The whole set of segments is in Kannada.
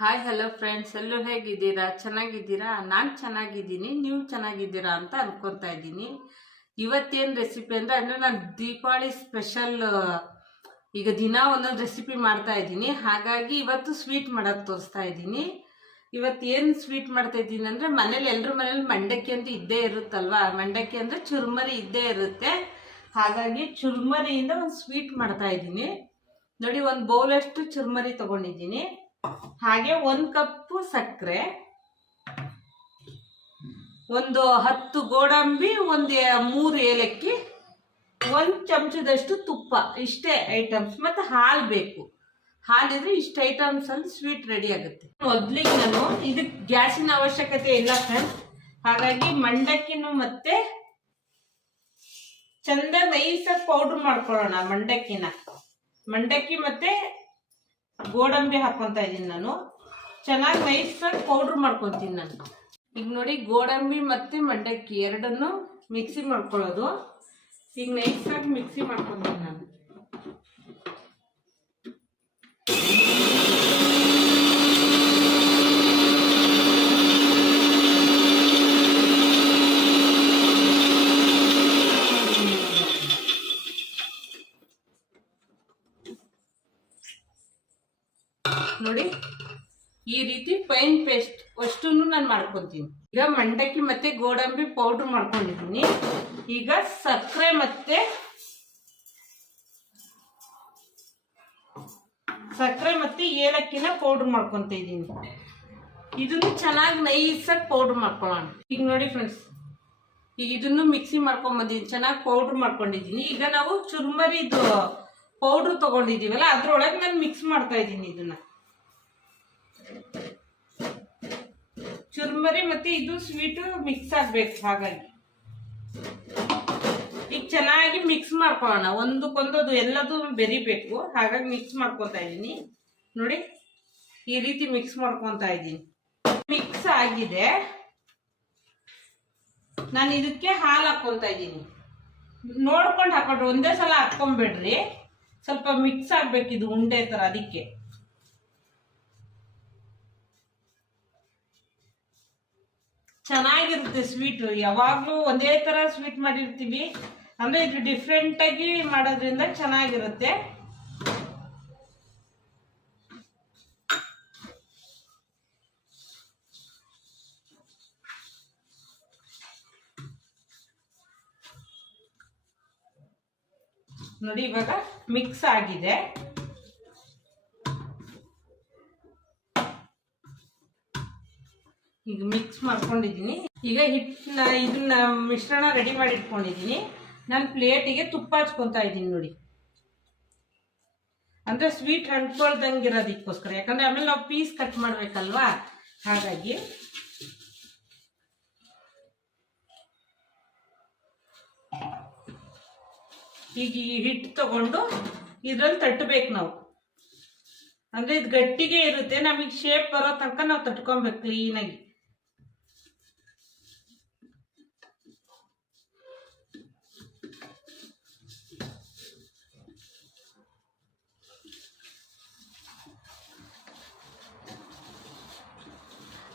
ಹಾಯ್ ಹಲೋ ಫ್ರೆಂಡ್ಸ್ ಎಲ್ಲರೂ ಹೇಗಿದ್ದೀರಾ? ಚೆನ್ನಾಗಿದ್ದೀರಾ? ನಾನು ಚೆನ್ನಾಗಿದ್ದೀನಿ. ನೀವು ಚೆನ್ನಾಗಿದ್ದೀರಾ ಅಂತ ಅನ್ಕೊತಾ ಇದ್ದೀನಿ. ಇವತ್ತೇನು ರೆಸಿಪಿ ಅಂದರೆ ಅಂದರೆ ನಾನು ದೀಪಾವಳಿ ಸ್ಪೆಷಲ್ ಈಗ ದಿನ ಒಂದೊಂದು ರೆಸಿಪಿ ಮಾಡ್ತಾ ಇದ್ದೀನಿ. ಹಾಗಾಗಿ ಇವತ್ತು ಸ್ವೀಟ್ ಮಾಡೋಕ್ಕೆ ತೋರಿಸ್ತಾ ಇದ್ದೀನಿ. ಇವತ್ತು ಏನು ಸ್ವೀಟ್ ಮಾಡ್ತಾ ಇದ್ದೀನಿ ಅಂದರೆ, ಮನೇಲಿ ಎಲ್ಲರೂ ಮನೇಲಿ ಮಂಡಕ್ಕಿ ಅಂತ ಇದ್ದೇ ಇರುತ್ತಲ್ವಾ? ಮಂಡಕ್ಕಿ ಅಂದರೆ ಚುರುಮರಿ ಇದ್ದೇ ಇರುತ್ತೆ. ಹಾಗಾಗಿ ಚುರುಮರಿಯಿಂದ ಒಂದು ಸ್ವೀಟ್ ಮಾಡ್ತಾ ಇದ್ದೀನಿ. ನೋಡಿ, ಒಂದು ಬೌಲಷ್ಟು ಚುರುಮರಿ ತಗೊಂಡಿದ್ದೀನಿ. ಹಾಗೆ ಒಂದು ಕಪ್ಪು ಸಕ್ಕರೆ, ಒಂದು ಹತ್ತು ಗೋಡಂಬಿ, ಒಂದು ಮೂರು ಏಲಕ್ಕಿ, ಒಂದು ಚಮಚದಷ್ಟು ತುಪ್ಪ, ಇಷ್ಟೇ ಐಟಮ್ಸ್ ಮತ್ತೆ ಹಾಲು ಬೇಕು. ಹಾಲಿದ್ರೆ ಇಷ್ಟು ಐಟಮ್ಸ್ ಅಲ್ಲಿ ಸ್ವೀಟ್ ರೆಡಿ ಆಗುತ್ತೆ. ಮೊದ್ಲಿಗೆ ನಾನು ಇದಕ್ಕೆ ಗ್ಯಾಸಿನ ಅವಶ್ಯಕತೆ ಇಲ್ಲ ಫ್ರೆಂಡ್ಸ್ ಹಾಗಾಗಿ ಮಂಡಕ್ಕಿನೂ ಮತ್ತೆ ಚಂದ ನೈಸಾಗಿ ಪೌಡರ್ ಮಾಡ್ಕೊಳ್ಳೋಣ ಮಂಡಕ್ಕಿನ. ಮಂಡಕ್ಕಿ ಮತ್ತೆ ಗೋಡಂಬಿ ಹಾಕೊಂತ ಇದ್ದೀನಿ ನಾನು. ಚೆನ್ನಾಗಿ ನೈಸಾಗಿ ಪೌಡ್ರ್ ಮಾಡ್ಕೊತೀನಿ ನಾನು. ಈಗ ನೋಡಿ ಗೋಡಂಬಿ ಮತ್ತೆ ಮಂಡಕ್ಕಿ ಎರಡನ್ನು ಮಿಕ್ಸಿ ಮಾಡ್ಕೊಳ್ಳೋದು. ಈಗ ನೈಸಾಗಿ ಮಿಕ್ಸಿ ಮಾಡ್ಕೊತೀನಿ ನಾನು. ನೋಡಿ, ಈ ರೀತಿ ಫೈನ್ ಪೇಸ್ಟ್ ಅಷ್ಟು ನಾನು ಮಾಡ್ಕೊತೀನಿ. ಈಗ ಮಂಡಕ್ಕಿ ಮತ್ತೆ ಗೋಡಂಬಿ ಪೌಡ್ರ್ ಮಾಡ್ಕೊಂಡಿದ್ದೀನಿ. ಈಗ ಸಕ್ಕರೆ ಮತ್ತೆ ಸಕ್ಕರೆ ಮತ್ತೆ ಏಲಕ್ಕಿನ ಪೌಡ್ರ್ ಮಾಡ್ಕೊತ ಇದ್ದೀನಿ. ಇದನ್ನು ಚೆನ್ನಾಗಿ ನೈಸಾಗಿ ಪೌಡ್ರ್ ಮಾಡ್ಕೊಳ್ಳೋಣ. ಈಗ ನೋಡಿ ಫ್ರೆಂಡ್ಸ್ ಈಗ ಇದನ್ನು ಮಿಕ್ಸಿ ಮಾಡ್ಕೊಂಬಂದಿದ್ದೀನಿ ಚೆನ್ನಾಗಿ ಪೌಡ್ರ್ ಮಾಡ್ಕೊಂಡಿದ್ದೀನಿ. ಈಗ ನಾವು ಚುರುಮರಿದು ಪೌಡ್ರ್ ತೊಗೊಂಡಿದ್ದೀವಲ್ಲ, ಅದ್ರೊಳಗೆ ನಾನು ಮಿಕ್ಸ್ ಮಾಡ್ತಾ ಇದ್ದೀನಿ ಇದನ್ನ. ಚುರುಮರಿ ಮತ್ತೆ ಇದು ಸ್ವೀಟು ಮಿಕ್ಸ್ ಆಗ್ಬೇಕು ಹಾಗಾಗಿ. ಈಗ ಚೆನ್ನಾಗಿ ಮಿಕ್ಸ್ ಮಾಡ್ಕೊಳ್ಳೋಣ. ಒಂದಕ್ಕೊಂದದು ಎಲ್ಲದು ಬೆರಿಬೇಕು. ಹಾಗಾಗಿ ಮಿಕ್ಸ್ ಮಾಡ್ಕೊತಾ ಇದ್ದೀನಿ. ನೋಡಿ, ಈ ರೀತಿ ಮಿಕ್ಸ್ ಮಾಡ್ಕೊತಾ ಇದ್ದೀನಿ. ಮಿಕ್ಸ್ ಆಗಿದೆ. ನಾನು ಇದಕ್ಕೆ ಹಾಲು ಹಾಕ್ಕೊತಾ ಇದ್ದೀನಿ. ನೋಡ್ಕೊಂಡು ಹಾಕೊಂಡ್ರಿ ಒಂದೇ ಸಲ ಹಾಕ್ಕೊಂಬೇಡ್ರಿ. ಸ್ವಲ್ಪ ಮಿಕ್ಸ್ ಆಗ್ಬೇಕು ಇದು ಉಂಡೆ ಥರ ಅದಕ್ಕೆ. ಚೆನ್ನಾಗಿರುತ್ತೆ ಸ್ವೀಟ್ ಯಾವಾಗಲೂ ಒಂದೇ ಥರ ಸ್ವೀಟ್ ಮಾಡಿರ್ತೀವಿ. ಅಂದರೆ ಇದು ಡಿಫ್ರೆಂಟ್ ಆಗಿ ಮಾಡೋದ್ರಿಂದ ಚೆನ್ನಾಗಿರುತ್ತೆ. ನೋಡಿ ಇವಾಗ ಮಿಕ್ಸ್ ಆಗಿದೆ. ಈಗ ಮಿಕ್ಸ್ ಮಾಡ್ಕೊಂಡಿದ್ದೀನಿ. ಈಗ ಹಿಟ್ಟನ್ನ, ಇದನ್ನ ಮಿಶ್ರಣ ರೆಡಿ ಮಾಡಿ ಇಟ್ಕೊಂಡಿದ್ದೀನಿ. ನಾನು ಪ್ಲೇಟಿಗೆ ತುಪ್ಪ ಹಚ್ಕೊತಾ ಇದ್ದೀನಿ ನೋಡಿ. ಅಂದ್ರೆ ಸ್ವೀಟ್ ಅಂಟ್ಕೊಳ್ದಂಗೆ ಇರೋದಕ್ಕೋಸ್ಕರ ಯಾಕಂದ್ರೆ ಆಮೇಲೆ ನಾವು ಪೀಸ್ ಕಟ್ ಮಾಡಬೇಕಲ್ವಾ? ಹಾಗಾಗಿ ಈಗ ಈ ಹಿಟ್ಟು ತಗೊಂಡು ಇದ್ರಲ್ಲಿ ತಟ್ಟಬೇಕು ನಾವು. ಅಂದ್ರೆ ಇದು ಗಟ್ಟಿಗೆ ಇರುತ್ತೆ. ನಮಗೆ ಶೇಪ್ ಬರೋ ತನಕ ನಾವು ತಟ್ಕೊಬೇಕು ಕ್ಲೀನಾಗಿ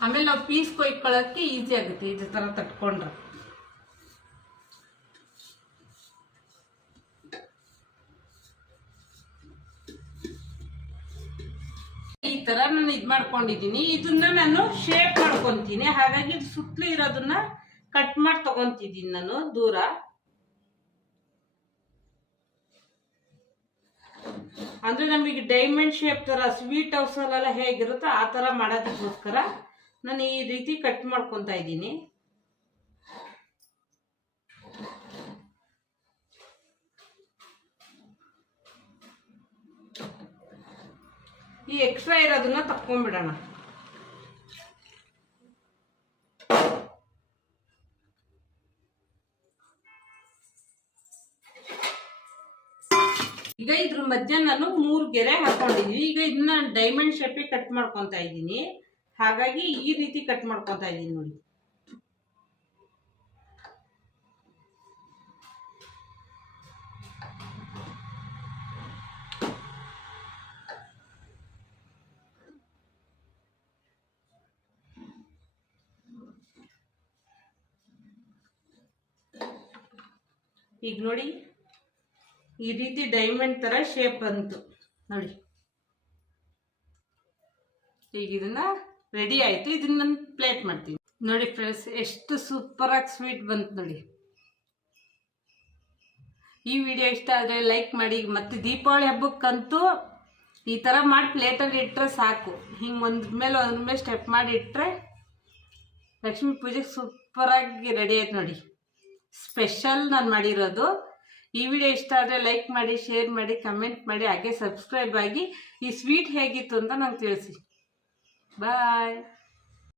ಆಮೇಲೆ ನಾವು ಪೀಸ್ ಕೊಯ್ಕೊಳ್ಳೋಕ್ಕೆ ಈಸಿ ಆಗುತ್ತೆ. ಇದೇ ಥರ ತಟ್ಕೊಂಡ್ರೆ. ಈ ಥರ ನಾನು ಇದು ಮಾಡ್ಕೊಂಡಿದ್ದೀನಿ. ಇದನ್ನ ನಾನು ಶೇಪ್ ಮಾಡ್ಕೊತೀನಿ. ಹಾಗಾಗಿ ಸುತ್ತಲೂ ಇರೋದನ್ನ ಕಟ್ ಮಾಡಿ ತಗೊಂತಿದ್ದೀನಿ ನಾನು ದೂರ. ಅಂದ್ರೆ ನಮಗೆ ಡೈಮಂಡ್ ಶೇಪ್ ತರ ಸ್ವೀಟ್ ಹೌಸ್ ಅಲ್ಲೆಲ್ಲ ಹೇಗಿರುತ್ತೋ ಆ ತರ ಮಾಡೋದಕ್ಕೋಸ್ಕರ ನಾನು ಈ ರೀತಿ ಕಟ್ ಮಾಡ್ಕೊತ ಇದ್ದೀನಿ. ಈ ಎಕ್ಸ್ಟ್ರಾ ಇರೋದನ್ನ ತಕ್ಕೊಂಡ್ಬಿಡೋಣ. ಈಗ ಇದ್ರ ಮಧ್ಯ ನಾನು ಮೂರು ಗೆರೆ ಹಾಕೊಂಡಿದ್ದೀನಿ. ಈಗ ಇದನ್ನ ಡೈಮಂಡ್ ಶೇಪಿಗೆ ಕಟ್ ಮಾಡ್ಕೊತಾ ಇದ್ದೀನಿ. ಹಾಗಾಗಿ ಈ ರೀತಿ ಕಟ್ ಮಾಡ್ಕೊತಾ ಇದ್ದೀನಿ ನೋಡಿ. ಈಗ ನೋಡಿ, ಈ ರೀತಿ ಡೈಮಂಡ್ ತರ ಶೇಪ್ ಬಂತು. ನೋಡಿ. ಈಗ ಇದನ್ನ ರೆಡಿ ಆಯಿತು, ಇದನ್ನ ನಾನು ಪ್ಲೇಟ್ ಮಾಡ್ತೀನಿ. ನೋಡಿ ಫ್ರೆಂಡ್ಸ್ ಎಷ್ಟು ಸೂಪರಾಗಿ ಸ್ವೀಟ್ ಬಂತು ನೋಡಿ. ಈ ವಿಡಿಯೋ ಇಷ್ಟ ಆದರೆ ಲೈಕ್ ಮಾಡಿ, ಮತ್ತು ದೀಪಾವಳಿ ಹಬ್ಬಕ್ಕಂತೂ ಈ ಥರ ಮಾಡಿ ಪ್ಲೇಟಲ್ಲಿ ಇಟ್ಟರೆ ಸಾಕು. ಹಿಂಗೆ ಒಂದ್ರ ಮೇಲೆ ಒಂದ್ರ ಮೇಲೆ ಸ್ಟೆಪ್ ಮಾಡಿ ಇಟ್ಟರೆ ಲಕ್ಷ್ಮೀ ಪೂಜೆಗೆ ಸೂಪರಾಗಿ ರೆಡಿ ಆಯ್ತು ನೋಡಿ. ಸ್ಪೆಷಲ್ ನಾನು ಮಾಡಿರೋದು. ಈ ವಿಡಿಯೋ ಇಷ್ಟ ಆದರೆ ಲೈಕ್ ಮಾಡಿ ಶೇರ್ ಮಾಡಿ ಕಮೆಂಟ್ ಮಾಡಿ, ಹಾಗೆ ಸಬ್ಸ್ಕ್ರೈಬ್ ಆಗಿ ಈ ಸ್ವೀಟ್ ಹೇಗಿತ್ತು ಅಂತ ನಂಗೆ ತಿಳಿಸಿ. Bye.